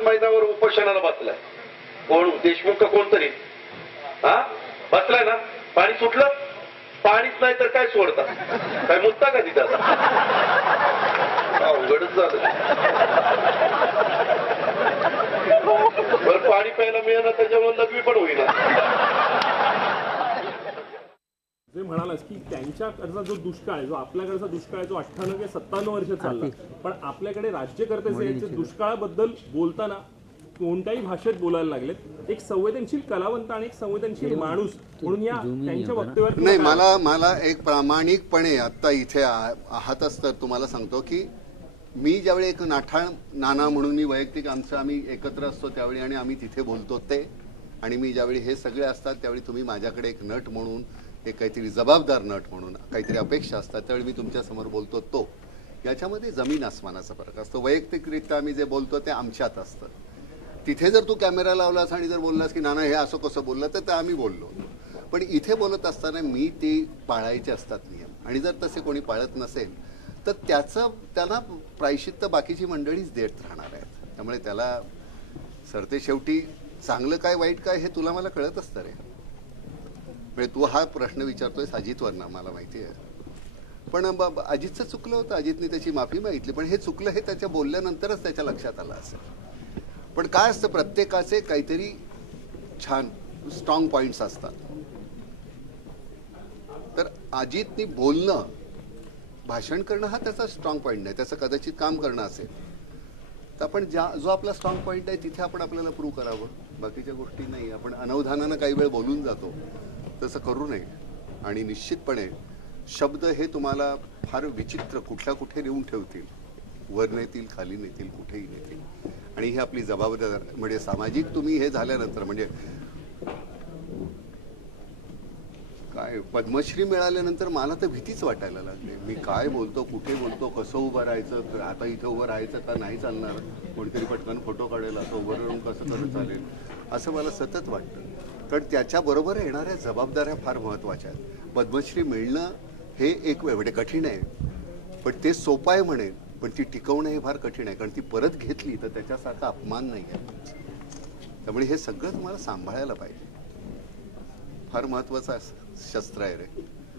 आझाद मैदानावर उपोषणाला बसलाय. कोण? देशमुख का कोणतरी? हा? बसलाय ना? पाणी सुटलं? पाणीच नाही तर काय सोडता? काय मुद्दा का तिथं उघडच अवघडच झालं. बरं पाणी प्यायला मिळेना त्याच्यामुळे लघवी पण होईना जे म्हणालास की त्यांच्याकडचा जो दुष्काळ आहे जो आपल्याकडचा दुष्काळ आहे जो अठ्ठ्याण्णव ते सत्तावन्न वर्ष चालला. पण आपल्याकडे राज्यकर्ते आहेत दुष्काळाबद्दल बोलताना कोणत्याही भाषेत बोलायला लागलेत एक संवेदनशील कलावंत आणि एक संवेदनशील माणूस म्हणून या त्यांच्या वक्तव्यात नाही मला मला एक प्रामाणिकपणे आत्ता इथे आ- आहातच तर तुम्हाला सांगतो की मी ज्यावेळी एक नाठाळ नाना म्हणून मी वैयक्तिक आमचं आम्ही एकत्र असतो त्यावेळी आणि आम्ही तिथे बोलतो ते. आणि मी ज्यावेळी हे सगळे असतात त्यावेळी तुम्ही माझ्याकडे एक नट म्हणून एक काहीतरी जबाबदार नट म्हणून काहीतरी अपेक्षा असतात त्यावेळी मी तुमच्यासमोर बोलतो तो. याच्यामध्ये जमीन आसमानाचा फरक असतो. वैयक्तिकरित्या आम्ही जे बोलतो ते आमच्यात असतं. तिथे जर तू कॅमेरा लावलास आणि जर बोललास की नाना हे असं कसं बोललं? तर ते आम्ही बोललो. पण इथे बोलत असताना मी ते पाळायचे असतात नियम. आणि जर तसे कोणी पाळत नसेल तर त्याचं त्याला प्रायश्चित्त बाकीची मंडळीच देत राहणार आहेत. त्यामुळे त्याला सरते शेवटी चांगलं काय वाईट काय हे तुला मला कळत असतं रे. म्हणजे तू हा प्रश्न विचारतोय अजितवरनं मला माहिती आहे पण अजितचं चुकलं होतं. अजितने त्याची माफी मागितली. पण हे चुकलं हे त्याच्या बोलल्यानंतरच त्याच्या लक्षात आलं असेल. पण काय असतं प्रत्येकाचे काहीतरी छान स्ट्रॉंग पॉइंट्स असतात. तर अजितनी बोलणं भाषण करणं हा त्याचा स्ट्रॉंग पॉईंट नाही. त्याचं कदाचित काम करणं असेल. तर आपण ज्या जो आपला स्ट्रॉंग पॉईंट आहे तिथे आपण आपल्याला प्रूव्ह करावं. बाकीच्या गोष्टी नाही. आपण अनवधानानं काही वेळ बोलून जातो. तसं करू नये. आणि निश्चितपणे शब्द हे तुम्हाला फार विचित्र कुठल्या कुठे नेऊन ठेवतील. वर नेतील खाली नेतील कुठेही नेतील. आणि ही आपली जबाबदार म्हणजे सामाजिक तुम्ही हे झाल्यानंतर म्हणजे काय पद्मश्री मिळाल्यानंतर मला तर भीतीच वाटायला लागली. मी काय बोलतो कुठे बोलतो कसं उभं राहायचं आता इथं उभं राहायचं का नाही चालणार? कोणतरी पटकन फोटो काढेल असं उभं राहून कसं करत चालेल? असं मला सतत वाटतं. कारण त्याच्याबरोबर येणाऱ्या जबाबदाऱ्या फार महत्त्वाच्या आहेत. पद्मश्री मिळणं हे एक एवढे कठीण आहे. पण ते सोपं आहे म्हणेन पण ती टिकवणं हे फार कठीण आहे. कारण ती परत घेतली तर त्याच्यासारखा अपमान नाही आहे. त्यामुळे हे सगळं तुम्हाला सांभाळायला पाहिजे. फार महत्वाचं शस्त्र आहे रे.